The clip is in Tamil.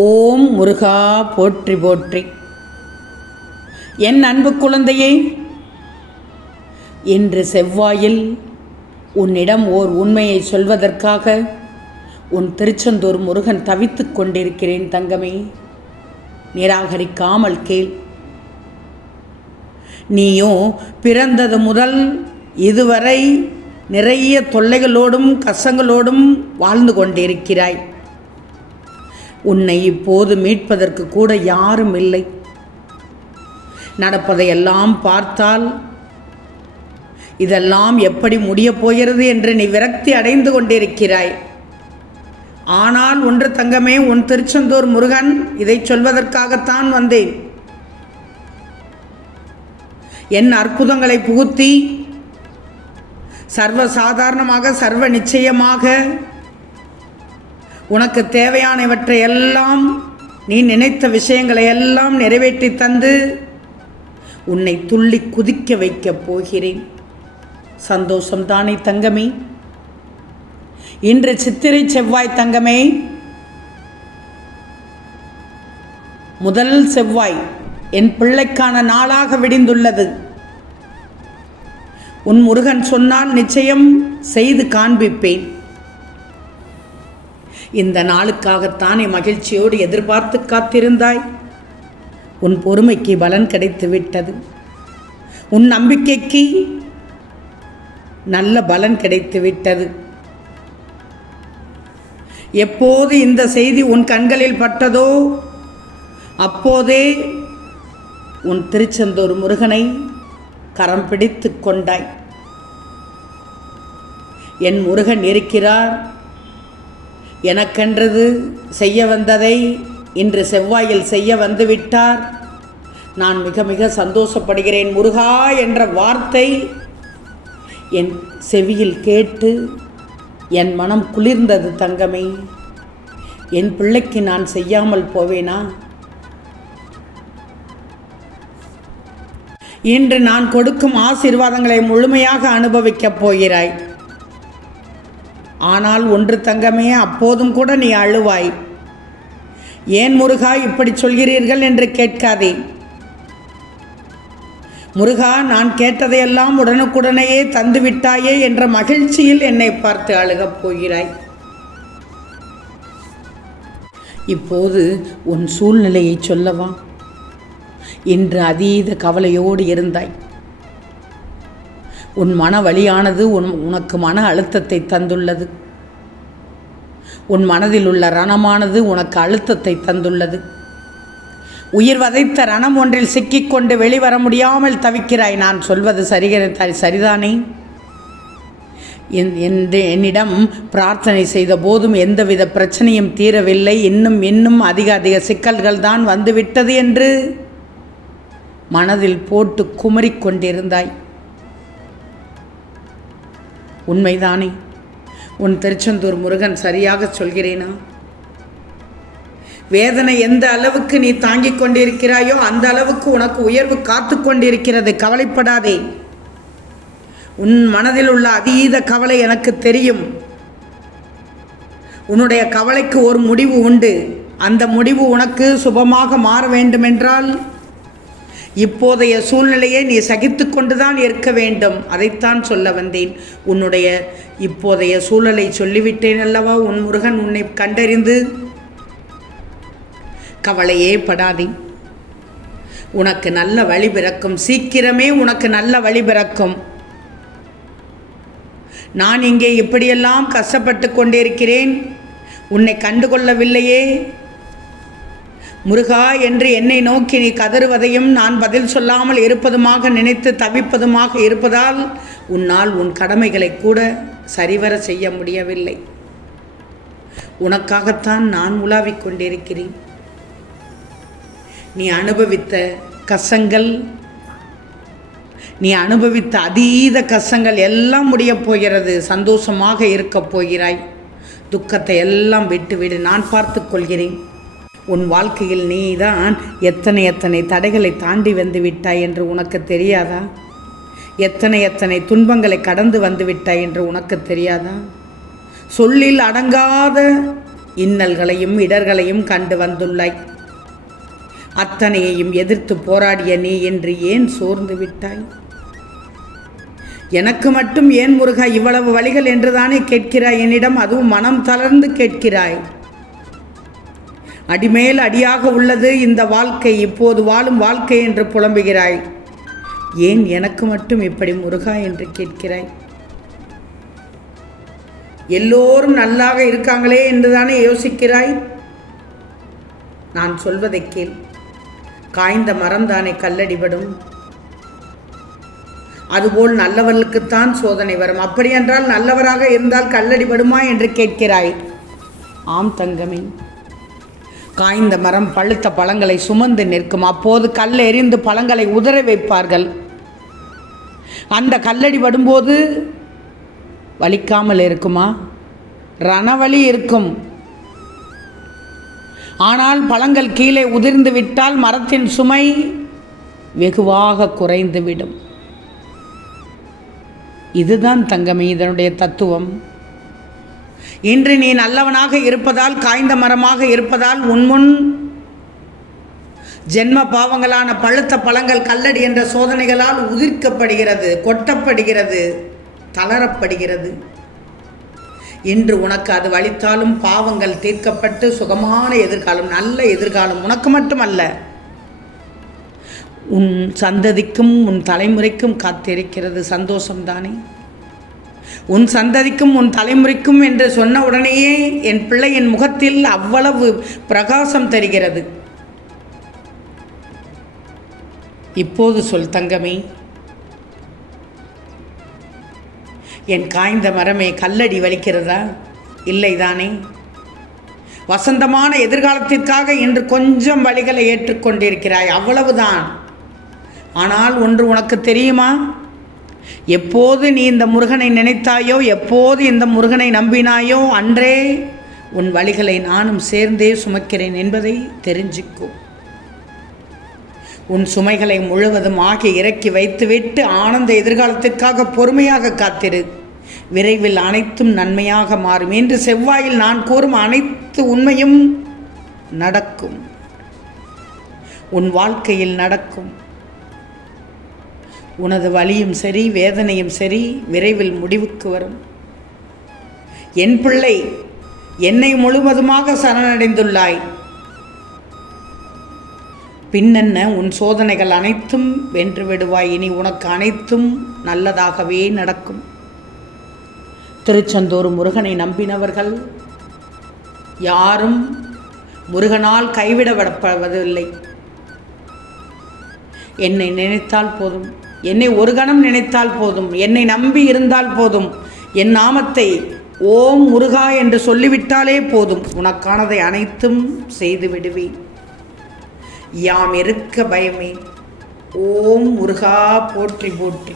ஓம் முருகா போற்றி போற்றி. என் அன்பு குழந்தையே, இன்று செவ்வாயில் உன்னிடம் ஓர் உண்மையை சொல்வதற்காக உன் திருச்செந்தூர் முருகன் தவித்துக் கொண்டிருக்கிறேன் தங்கமே. நிராகரிக்காமல் கேள். நீயோ பிறந்தது முதல் இதுவரை நிறைய தொல்லைகளோடும் கஷ்டங்களோடும் வாழ்ந்து கொண்டிருக்கிறாய். உன்னை இப்போது மீட்பதற்கு கூட யாரும் இல்லை. நடப்பதையெல்லாம் பார்த்தால் இதெல்லாம் எப்படி முடியப் போகிறது என்று நீ விரக்தி அடைந்து கொண்டிருக்கிறாய். ஆனால் ஒன்று தங்கமே, உன் திருச்செந்தூர் முருகன் இதை சொல்வதற்காகத்தான் வந்தேன். என் அற்புதங்களை புகுத்தி சர்வசாதாரணமாக சர்வ நிச்சயமாக உனக்கு தேவையானவற்றை எல்லாம், நீ நினைத்த விஷயங்களை எல்லாம் நிறைவேற்றி தந்து உன்னை துள்ளி குதிக்க வைக்கப் போகிறேன். சந்தோஷம்தானே தங்கமே? இன்று சித்திரை செவ்வாய் தங்கமே, முதல் செவ்வாய் என் பிள்ளைக்கான நாளாக விடிந்துள்ளது. உன் முருகன் சொன்னால் நிச்சயம் செய்து காண்பிப்பேன். இந்த நாளுக்காகத்தானே மகிழ்ச்சியோடு எதிர்பார்த்து காத்திருந்தாய். உன் பொறுமைக்கு பலன் கிடைத்து விட்டது. உன் நம்பிக்கைக்கு நல்ல பலன் கிடைத்து விட்டது. எப்போது இந்த செய்தி உன் கண்களில் பட்டதோ அப்போதே உன் திருச்செந்தூர் முருகனை கரம் பிடித்து கொண்டாய். என் முருகன் இருக்கிறார், எனக்கென்றது செய்ய வந்ததை இன்று செவ்வாயில் செய்ய வந்துவிட்டார். நான் மிக மிக சந்தோஷப்படுகிறேன். முருகா என்ற வார்த்தை என் செவியில் கேட்டு என் மனம் குளிர்ந்தது தங்கமே. என் பிள்ளைக்கு நான் செய்யாமல் போவேனா? இன்று நான் கொடுக்கும் ஆசீர்வாதங்களை முழுமையாக அனுபவிக்கப் போகிறாய். ஆனால் ஒன்று தங்கமே, அப்போதும் கூட நீ அழுவாய். ஏன் முருகா இப்படி சொல்கிறீர்கள் என்று கேட்காதே. முருகா, நான் கேட்டதையெல்லாம் உடனுக்குடனேயே தந்துவிட்டாயே என்ற மகிழ்ச்சியில் என்னை பார்த்து அழுகப் போகிறாய். இப்போது உன் சூழ்நிலையை சொல்லவா? இன்று அதீத கவலையோடு இருந்தாய். உன் மன வலியானது உனக்கு மன அழுத்தத்தை தந்துள்ளது. உன் மனதில் உள்ள ரணமானது உனக்கு அழுத்தத்தை தந்துள்ளது. உயிர் வதைத்த ரணம் ஒன்றில் சிக்கிக்கொண்டு வெளிவர முடியாமல் தவிக்கிறாய். நான் சொல்வது சரிதானே? என்னிடம் பிரார்த்தனை செய்த போதும் எந்தவித பிரச்சனையும் தீரவில்லை. இன்னும் அதிக சிக்கல்கள் தான் வந்துவிட்டது என்று மனதில் போட்டு குமரிக்கொண்டிருந்தாய். உண்மைதானே? உன் திருச்செந்தூர் முருகன் சரியாக சொல்கிறேனா? வேதனை எந்த அளவுக்கு நீ தாங்கிக் கொண்டிருக்கிறாயோ அந்த அளவுக்கு உனக்கு உயர்வு காத்து கொண்டிருக்கிறது. கவலைப்படாதே. உன் மனதில் உள்ள அதீத கவலை எனக்கு தெரியும். உன்னுடைய கவலைக்கு ஒரு முடிவு உண்டு. அந்த முடிவு உனக்கு சுபமாக மாற வேண்டுமென்றால் இப்போதைய சூழ்நிலையை நீ சகித்து கொண்டுதான் இருக்க வேண்டும். அதைத்தான் சொல்ல வந்தேன். உன்னுடைய இப்போதைய சூழலை சொல்லிவிட்டேன் அல்லவா? உன் முருகன் உன்னை கண்டறிந்து கவலையே படாதே. உனக்கு நல்ல வழி பிறக்கும். சீக்கிரமே உனக்கு நல்ல வழி பிறக்கும். நான் இங்கே இப்படியெல்லாம் கஷ்டப்பட்டு கொண்டிருக்கிறேன், உன்னை கண்டுகொள்ளவில்லையே முருகா என்று என்னை நோக்கி நீ கதறுவதையும் நான் பதில் சொல்லாமல் இருப்பதுமாக நினைத்து தவிப்பதுமாக இருப்பதால் உன்னால் உன் கடமைகளை கூட சரிவர செய்ய முடியவில்லை. உனக்காகத்தான் நான் உலாவிக் கொண்டிருக்கிறேன். நீ அனுபவித்த கஷ்டங்கள், நீ அனுபவித்த அதீத கஷ்டங்கள் எல்லாம் முடியப் போகிறது. சந்தோஷமாக இருக்கப் போகிறாய். துக்கத்தை எல்லாம் விட்டுவிடு. நான் பார்த்து கொள்கிறேன். உன் வாழ்க்கையில் நீ தான் எத்தனை தடைகளை தாண்டி வந்து விட்டாய் என்று உனக்கு தெரியாதா? எத்தனை துன்பங்களை கடந்து வந்து விட்டாய் என்று உனக்கு தெரியாதா? சொல்லில் அடங்காத இன்னல்களையும் இடர்களையும் கண்டு வந்துள்ளாய். அத்தனையையும் எதிர்த்து போராடிய நீ என்று ஏன் சோர்ந்து விட்டாய்? எனக்கு மட்டும் ஏன் முருகா இவ்வளவு வழிகள் என்றுதானே கேட்கிறாய் என்னிடம்? அதுவும் மனம் தளர்ந்து கேட்கிறாய். அடிமேல் அடியாக உள்ளது இந்த வாழ்க்கை, இப்போது வாழும் வாழ்க்கை என்று புலம்புகிறாய். ஏன் எனக்கு மட்டும் இப்படி முருகா என்று கேட்கிறாய்? எல்லோரும் நல்லாக இருக்காங்களே என்றுதானே யோசிக்கிறாய்? நான் சொல்வதை கேள். காய்ந்த மரம்தானே கல்லடிபடும், அதுபோல் நல்லவர்களுக்குத்தான் சோதனை வரும். அப்படியென்றால் நல்லவராக இருந்தால் கல்லடிபடுமா என்று கேட்கிறாய். ஆம் தங்கமே, காய்ந்த மரம் பழுத்த பழங்களை சுமந்து நிற்கும். அப்போது கல் எறிந்து பழங்களை உதற வைப்பார்கள். அந்த கல்லடி படும்போது வலிக்காமல் இருக்குமா? ரணவலி இருக்கும். ஆனால் பழங்கள் கீழே உதிர்ந்து விட்டால் மரத்தின் சுமை வெகுவாக குறைந்துவிடும். இதுதான் தங்கமே இதனுடைய தத்துவம். இன்று நீ நல்லவனாக இருப்பதால், காய்ந்த மரமாக இருப்பதால் உன்முன் ஜென்ம பாவங்களான பழுத்த பழங்கள் கல்லடி என்ற சோதனைகளால் உதிர்க்கப்படுகிறது, கொட்டப்படுகிறது, தளரப்படுகிறது. இன்று உனக்கு அது வலித்தாலும் பாவங்கள் தீர்க்கப்பட்டு சுகமான எதிர்காலம், நல்ல எதிர்காலம் உனக்கு மட்டுமல்ல, உன் சந்ததிக்கும் உன் தலைமுறைக்கும் காத்திருக்கிறது. சந்தோஷம்தானே? உன் சந்ததிக்கும் உன் தலைமுறைக்கும் என்று சொன்ன உடனேயே என் பிள்ளையின் முகத்தில் அவ்வளவு பிரகாசம் தெரிகிறது. இப்போது சொல் தங்கமே, என் காய்ந்த மரமே கல்லடி வலிக்கிறதா? இல்லைதானே? வசந்தமான எதிர்காலத்திற்காக இன்று கொஞ்சம் வழிகளை ஏற்றுக்கொண்டிருக்கிறாய், அவ்வளவுதான். ஆனால் ஒன்று உனக்கு தெரியுமா? எப்போது நீ இந்த முருகனை நினைத்தாயோ, எப்போது இந்த முருகனை நம்பினாயோ, அன்றே உன் வழிகளை நானும் சேர்ந்தே சுமக்கிறேன் என்பதை தெரிஞ்சுக்கோ. உன் சுமைகளை முழுவதும் ஆகி இறக்கி வைத்துவிட்டு ஆனந்த எதிர்காலத்திற்காக பொறுமையாக காத்திரு. விரைவில் அனைத்தும் நன்மையாக மாறும். இன்று செவ்வாயில் நான் கூறும் அனைத்து உண்மையும் நடக்கும். உன் வாழ்க்கையில் நடக்கும். உனது வலியும் சரி, வேதனையும் சரி, விரைவில் முடிவுக்கு வரும். என் பிள்ளை, என்னை முழுவதுமாக சரணடைந்துள்ளாய். பின்னென்ன, உன் சோதனைகள் அனைத்தும் வென்று விடுவாய். இனி உனக்கு அனைத்தும் நல்லதாகவே நடக்கும். திருச்செந்தூர் முருகனை நம்பினவர்கள் யாரும் முருகனால் கைவிடப்படுவதில்லை. என்னை நினைத்தால் போதும், என்னை ஒரு கணம் நினைத்தால் போதும், என்னை நம்பி இருந்தால் போதும், என் நாமத்தை ஓம் முருகா என்று சொல்லிவிட்டாலே போதும், உனக்கானதை அனைத்தும் செய்து விடுவேன். யாம் இருக்க பயமே. ஓம் முருகா போற்றி போற்றி.